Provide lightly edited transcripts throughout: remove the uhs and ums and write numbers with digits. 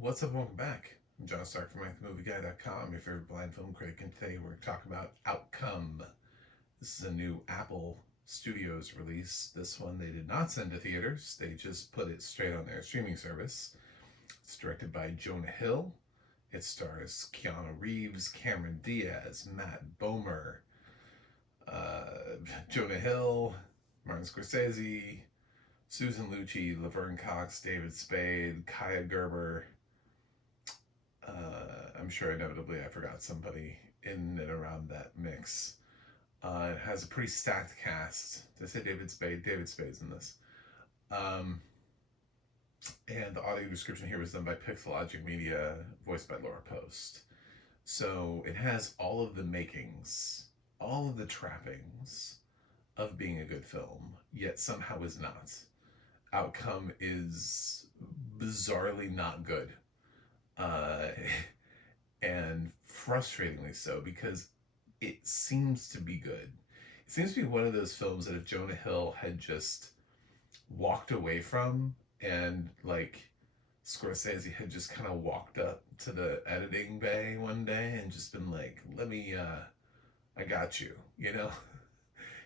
What's up? Welcome back. I'm John Stark from MyMovieGuy.com, your favorite blind film critic, and today we're talking about Outcome. This is a new Apple Studios release. This one they did not send to theaters, they just put it straight on their streaming service. It's directed by Jonah Hill. It stars Keanu Reeves, Cameron Diaz, Matt Bomer, Jonah Hill, Martin Scorsese, Susan Lucci, Laverne Cox, David Spade, Kaya Gerber. I'm sure inevitably I forgot somebody in and around that mix. It has a pretty stacked cast. Did I say David Spade? David Spade's in this. Um, and the audio description here was done by PixelLogic Media, voiced by Laura Post. So it has all of the makings, all of the trappings of being a good film, yet somehow is not. Outcome is bizarrely not good. Uh, and frustratingly so because it seems to be good. It seems to be one of those films that if Jonah Hill had just walked away from and like Scorsese had just kind of walked up to the editing bay one day and just been like, let me, I got you, you know?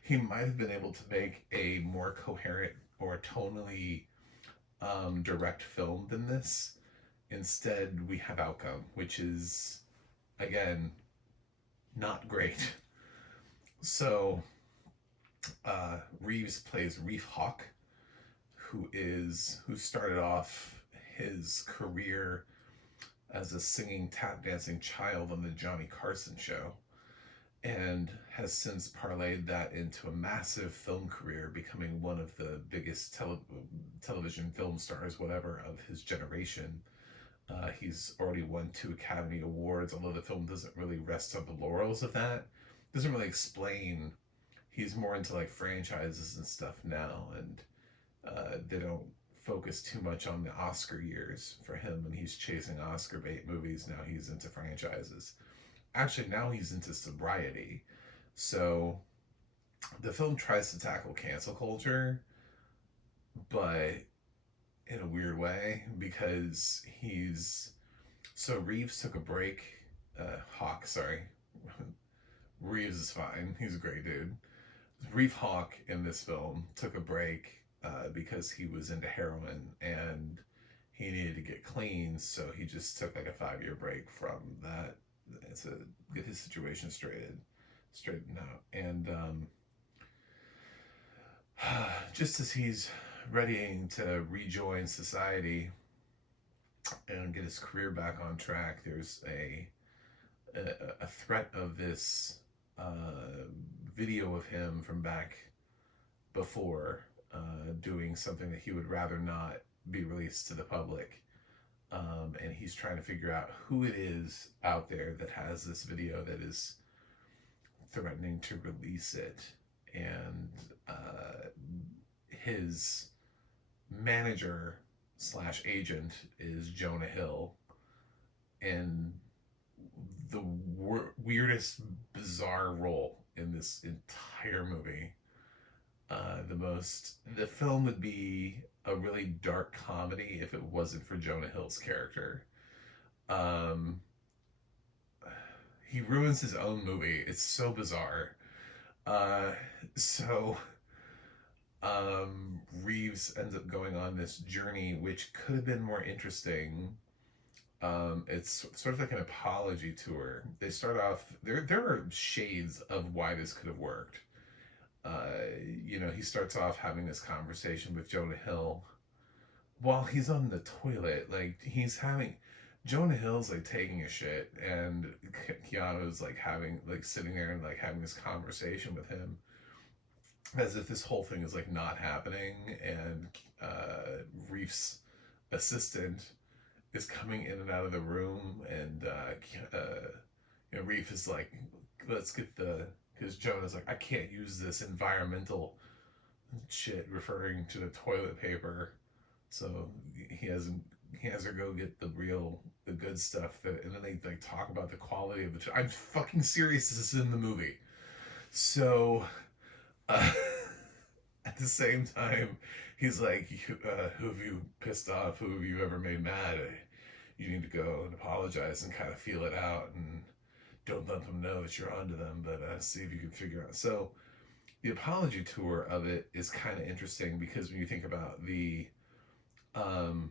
He might have been able to make a more coherent or tonally direct film than this. Instead, we have Outcome, which is, again, not great. So, Reeves plays Reef Hawk, who started off his career as a singing tap dancing child on the Johnny Carson show, and has since parlayed that into a massive film career, becoming one of the biggest television film stars, whatever, of his generation. He's already won 2 Academy Awards, although the film doesn't really rest on the laurels of that. Doesn't really explain. He's more into like franchises and stuff now, and they don't focus too much on the Oscar years for him, and he's chasing Oscar bait movies. Now he's into franchises. Actually, now he's into sobriety. So the film tries to tackle cancel culture, but in a weird way because he's so Reeves took a break. Hawk, sorry. Reeves is fine. He's a great dude. Reef Hawk in this film took a break because he was into heroin and he needed to get clean, so he just took like a 5 year break from that to get his situation straightened out. And just as he's readying to rejoin society and get his career back on track, there's a threat of this video of him from back before doing something that he would rather not be released to the public. And he's trying to figure out who it is out there that has this video that is threatening to release it. And his manager slash agent is Jonah Hill. And the weirdest, bizarre role in this entire movie. The film would be a really dark comedy if it wasn't for Jonah Hill's character. Um, he ruins his own movie. It's so bizarre. Uh, so Reeves ends up going on this journey, which could have been more interesting. It's sort of like an apology tour. They start off there are shades of why this could have worked. He starts off having this conversation with Jonah Hill while he's on the toilet. Like he's having Jonah Hill's like taking a shit, and Keanu's like having like sitting there and like having this conversation with him as if this whole thing is like not happening. And Reef's assistant is coming in and out of the room, and Reef is like, let's get the because Jonah's like, I can't use this environmental shit, referring to the toilet paper. So he has he has her go get the good stuff that, and then they like talk about the quality of the. I'm fucking serious. This is in the movie. So uh, at the same time, he's like, who have you pissed off? Who have you ever made mad? you need to go and apologize and kind of feel it out, and don't let them know that you're onto them, but see if you can figure out. So the apology tour of it is kind of interesting, because when you think about um,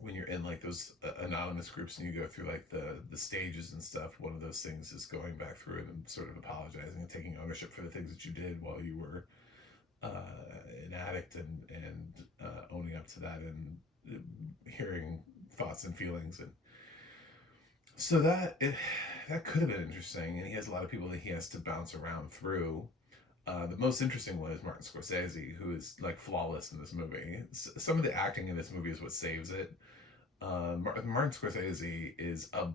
when you're in like those anonymous groups and you go through like the stages and stuff, one of those things is going back through it and sort of apologizing and taking ownership for the things that you did while you were an addict, and owning up to that, and hearing thoughts and feelings. And so that could have been interesting, and he has a lot of people that he has to bounce around through. The most interesting one is Martin Scorsese, who is like flawless in this movie. Some of the acting in this movie is what saves it. Martin Scorsese is a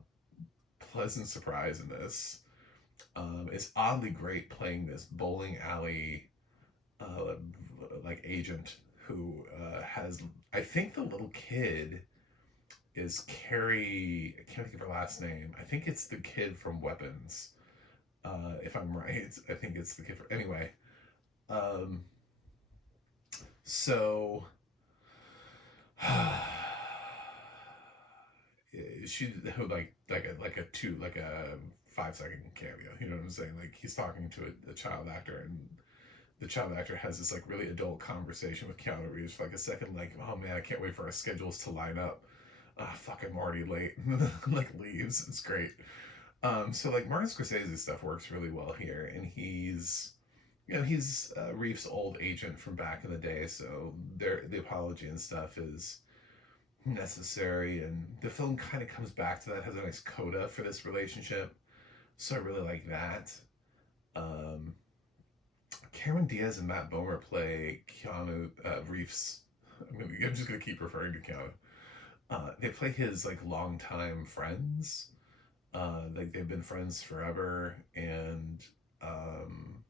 pleasant surprise in this. Is oddly great playing this bowling alley like agent who has, I think the little kid is Carrie. I can't think of her last name. I think it's the kid from Weapons. If I'm right, I think it's the kid from. Anyway, um, so she like a 5 second cameo. You know what I'm saying? Like he's talking to a child actor, and the child actor has this like really adult conversation with Keanu Reeves for like a second, like, oh man, I can't wait for our schedules to line up. Ah, fuck, I'm already late. Like leaves. It's great. So like Martin Scorsese stuff works really well here, and he's Reeves' old agent from back in the day, so the apology and stuff is necessary, and the film kind of comes back to that, has a nice coda for this relationship, so I really like that. Um, Cameron Diaz and Matt Bomer play Keanu Reeves. I'm just gonna keep referring to Keanu. They play his like longtime friends. Like they've been friends forever, and um,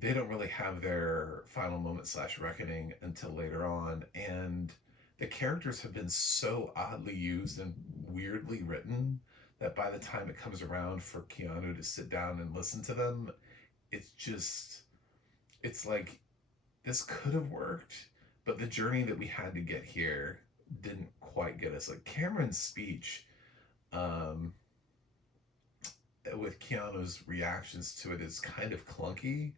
they don't really have their final moment slash reckoning until later on. And the characters have been so oddly used and weirdly written that by the time it comes around for Keanu to sit down and listen to them, it's just, it's like this could have worked, but the journey that we had to get here didn't quite get us. Like Cameron's speech, um, with Keanu's reactions to it is kind of clunky,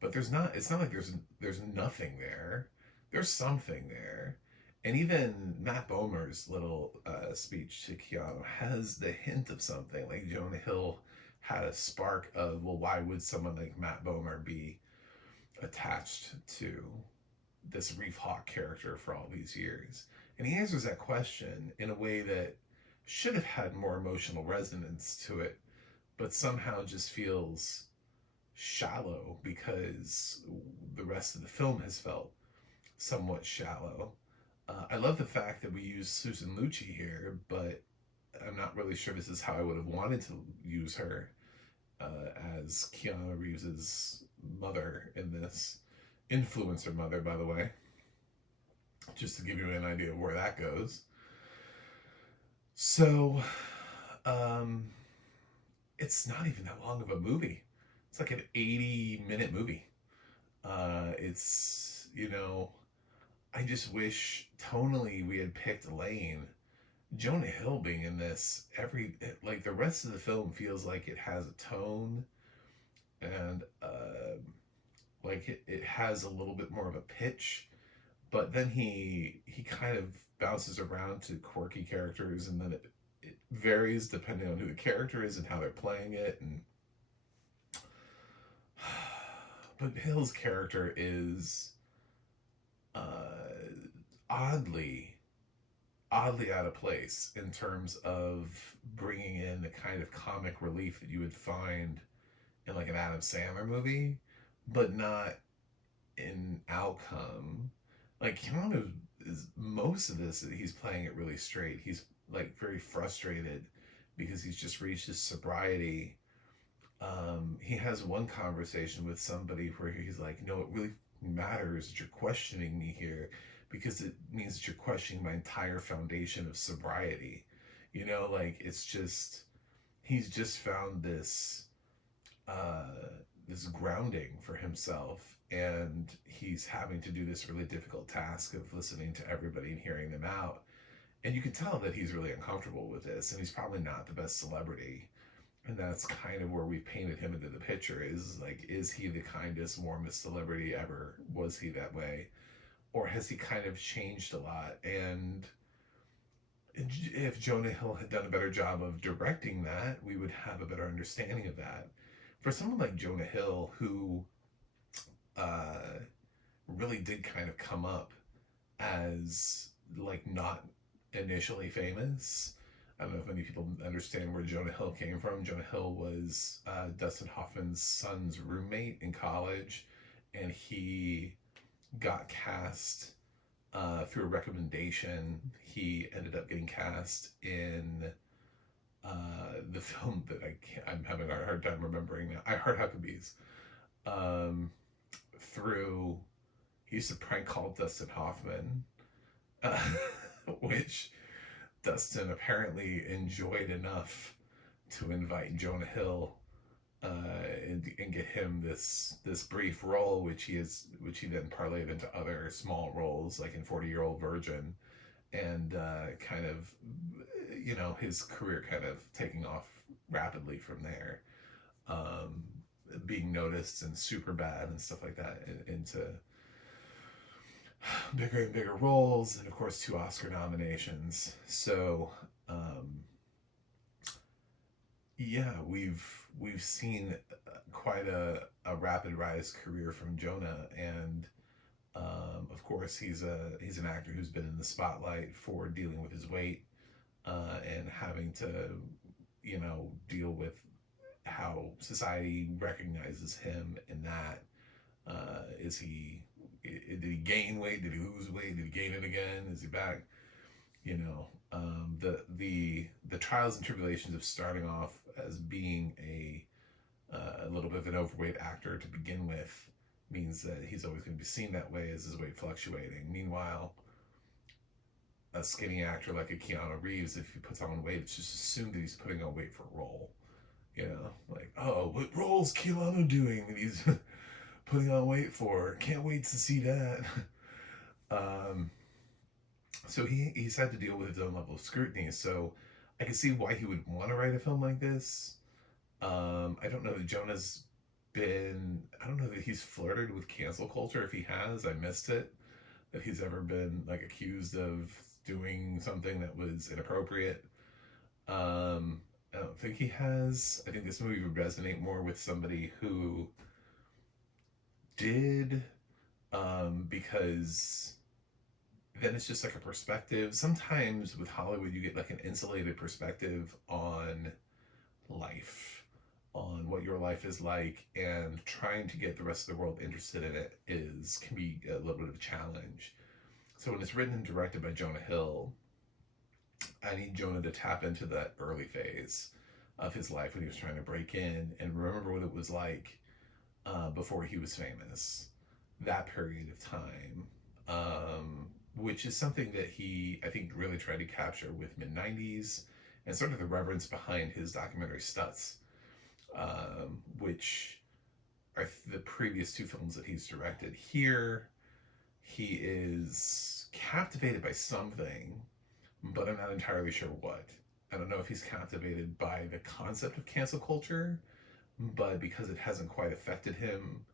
but it's not like there's nothing there. There's something there. And even Matt Bomer's little speech to Keanu has the hint of something. Like Jonah Hill had a spark of, well, why would someone like Matt Bomer be attached to this Reef Hawk character for all these years? And he answers that question in a way that should have had more emotional resonance to it, but somehow just feels shallow because the rest of the film has felt somewhat shallow. I love the fact that we use Susan Lucci here, but I'm not really sure this is how I would have wanted to use her as Keanu Reeves's mother in this. Influencer mother, by the way, just to give you an idea of where that goes. So, um, it's not even that long of a movie. It's like an 80-minute movie. I just wish tonally we had picked Lane. Jonah Hill being in this, like the rest of the film feels like it has a tone, and like it has a little bit more of a pitch, but then he kind of bounces around to quirky characters, and then it varies depending on who the character is and how they're playing it. And but Hill's character is oddly out of place in terms of bringing in the kind of comic relief that you would find in like an Adam Sandler movie, but not in outcome. Like Keanu is, most of this, he's playing it really straight. He's like very frustrated because he's just reached his sobriety. He has one conversation with somebody where he's like, no, it really matters that you're questioning me here, because it means that you're questioning my entire foundation of sobriety. Like it's just, he's just found this grounding for himself, and he's having to do this really difficult task of listening to everybody and hearing them out. And you can tell that he's really uncomfortable with this, and he's probably not the best celebrity. And that's kind of where we've painted him into the picture, is like, is he the kindest, warmest celebrity ever? Was he that way? Or has he kind of changed a lot? And if Jonah Hill had done a better job of directing that, we would have a better understanding of that. For someone like Jonah Hill, who uh, really did kind of come up as like not initially famous. I don't know if many people understand where Jonah Hill came from. Jonah Hill was Dustin Hoffman's son's roommate in college, and he got cast through a recommendation. He ended up getting cast in the film that I'm having a hard time remembering now. I Heart Huckabees. Um, through he used to prank call Dustin Hoffman, uh, which Dustin apparently enjoyed enough to invite Jonah Hill and get him this brief role, which he then parlayed into other small roles, like in 40-Year-Old Virgin, and kind of, his career kind of taking off rapidly from there, um, being noticed and super bad and stuff like that, into bigger and bigger roles, and of course 2 Oscar nominations. So yeah, we've seen quite a rapid rise career from Jonah, and of course he's an actor who's been in the spotlight for dealing with his weight, and having to deal with how society recognizes him in that. Did he gain weight? Did he lose weight? Did he gain it again? Is he back? The trials and tribulations of starting off as being a little bit of an overweight actor to begin with means that he's always going to be seen that way, as his weight fluctuating. Meanwhile, a skinny actor like a Keanu Reeves, if he puts on weight, it's just assumed that he's putting on weight for a role. Like, oh, what role's Keanu doing that he's putting on weight for? Can't wait to see that. um, so he's had to deal with his own level of scrutiny. So I can see why he would want to write a film like this. I don't know that Jonah's I don't know that he's flirted with cancel culture. If he has, I missed it. That he's ever been like accused of doing something that was inappropriate. I don't think he has. I think this movie would resonate more with somebody who did, because then it's just like a perspective. Sometimes with Hollywood, you get like an insulated perspective on life, on what your life is like, and trying to get the rest of the world interested in it can be a little bit of a challenge. So when it's written and directed by Jonah Hill, I need Jonah to tap into that early phase of his life when he was trying to break in and remember what it was like before he was famous. That period of time, which is something that he, I think, really tried to capture with mid-90s and sort of the reverence behind his documentary Stutz, which are the previous 2 films that he's directed. Here, he is captivated by something, but I'm not entirely sure what. I don't know if he's captivated by the concept of cancel culture, but because it hasn't quite affected him,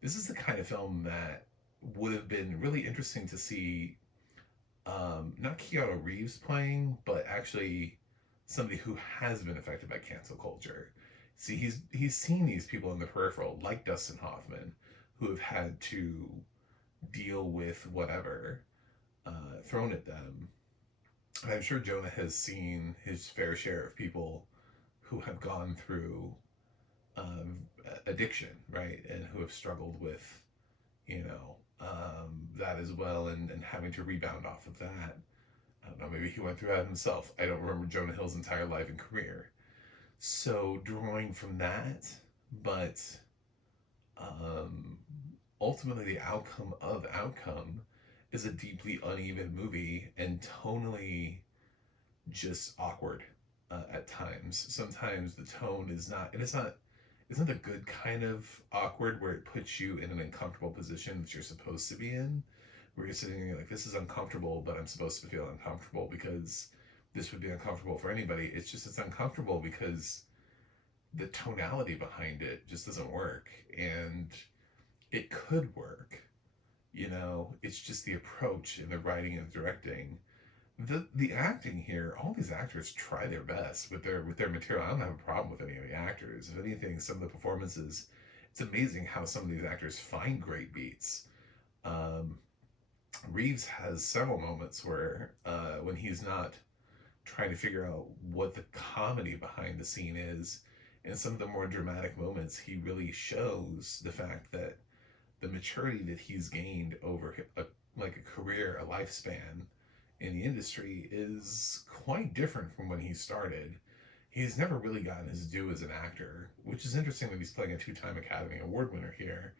this is the kind of film that would have been really interesting to see, not Keanu Reeves playing, but actually somebody who has been affected by cancel culture. See, he's seen these people in the peripheral, like Dustin Hoffman, who have had to deal with whatever thrown at them. And I'm sure Jonah has seen his fair share of people who have gone through addiction, right, and who have struggled with, that as well, and having to rebound off of that. I don't know, maybe he went through that himself. I don't remember Jonah Hill's entire life and career. So drawing from that, but um, ultimately the outcome of Outcome is a deeply uneven movie and tonally just awkward at times. Sometimes the tone is not, and it's not the good kind of awkward where it puts you in an uncomfortable position that you're supposed to be in, where you're sitting there like, this is uncomfortable, but I'm supposed to feel uncomfortable because this would be uncomfortable for anybody. It's just, it's uncomfortable because the tonality behind it just doesn't work. And it could work, you know, it's just the approach and the writing and directing. The acting here, all these actors try their best with their material. I don't have a problem with any of the actors. If anything, some of the performances, it's amazing how some of these actors find great beats. Um, Reeves has several moments where when he's not trying to figure out what the comedy behind the scene is, in some of the more dramatic moments, he really shows the fact that the maturity that he's gained over like a career, a lifespan in the industry is quite different from when he started. He's never really gotten his due as an actor, which is interesting that he's playing a two-time Academy Award winner here.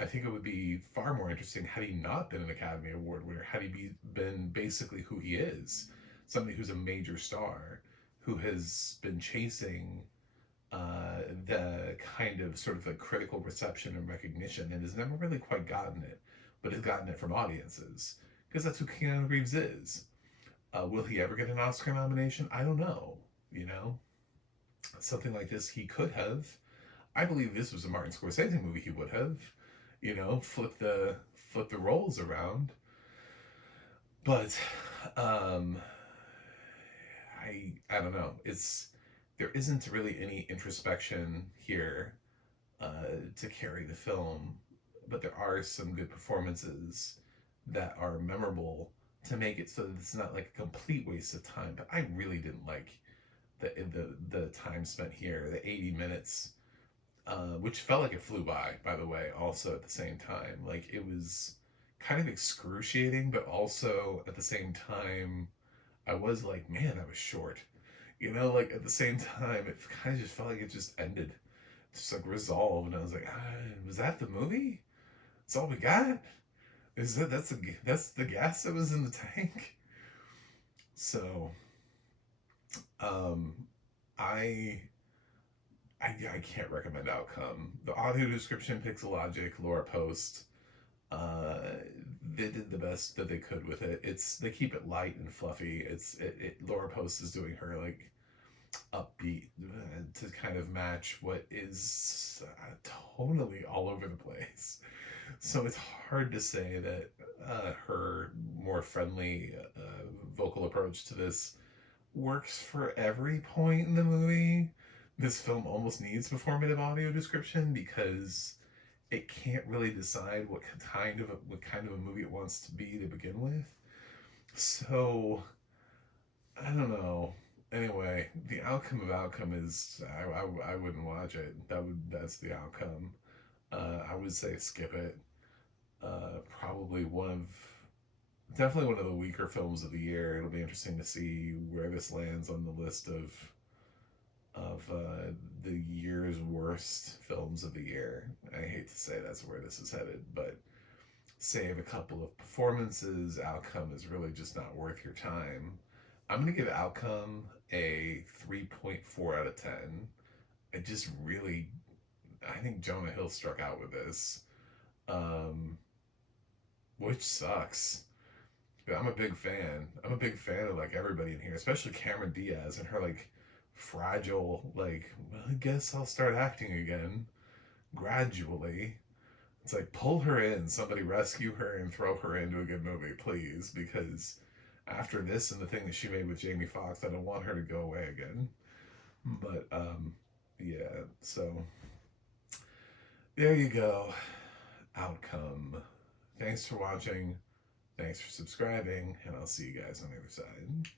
I think it would be far more interesting had he not been an Academy Award winner, had he been basically who he is, somebody who's a major star, who has been chasing the kind of sort of the critical reception and recognition and has never really quite gotten it, but has gotten it from audiences, because that's who Keanu Reeves is. Will he ever get an Oscar nomination? I don't know. You know, something like this he could have. I believe if this was a Martin Scorsese movie, he would have. You know, flip the roles around. But um, I don't know. There isn't really any introspection here to carry the film, but there are some good performances that are memorable to make it so that it's not like a complete waste of time. But I really didn't like the time spent here, the 80 minutes, which felt like it flew by the way, also at the same time. Like, it was kind of excruciating, but also at the same time, I was like, man, that was short. You know, like at the same time, it kind of just felt like it just ended, just like resolved, and I was like, was that the movie? That's all we got? Is that that's the gas that was in the tank? So, um, I I can't recommend Outcome. The audio description, PixelLogic, Laura Post, uh, they did the best that they could with it. They keep it light and fluffy. Laura Post is doing her like upbeat to kind of match what is totally all over the place. So it's hard to say that her more friendly vocal approach to this works for every point in the movie. This film almost needs performative audio description because it can't really decide what kind of a movie it wants to be to begin with. So I don't know. Anyway, the outcome of Outcome is I wouldn't watch it. That's the outcome. I would say skip it. Probably definitely one of the weaker films of the year. It'll be interesting to see where this lands on the list of the year's worst films of the year. I hate to say that's where this is headed, but save a couple of performances, Outcome is really just not worth your time. I'm gonna give Outcome a 3.4 out of 10. It just really, I think Jonah Hill struck out with this, um, which sucks. But I'm a big fan. I'm a big fan of like everybody in here, especially Cameron Diaz and her like fragile, like, well, I guess I'll start acting again gradually. It's like, pull her in, somebody rescue her and throw her into a good movie, please, because after this and the thing that she made with Jamie Foxx, I don't want her to go away again. But yeah, so there you go. Outcome. Thanks for watching. Thanks for subscribing, and I'll see you guys on the other side.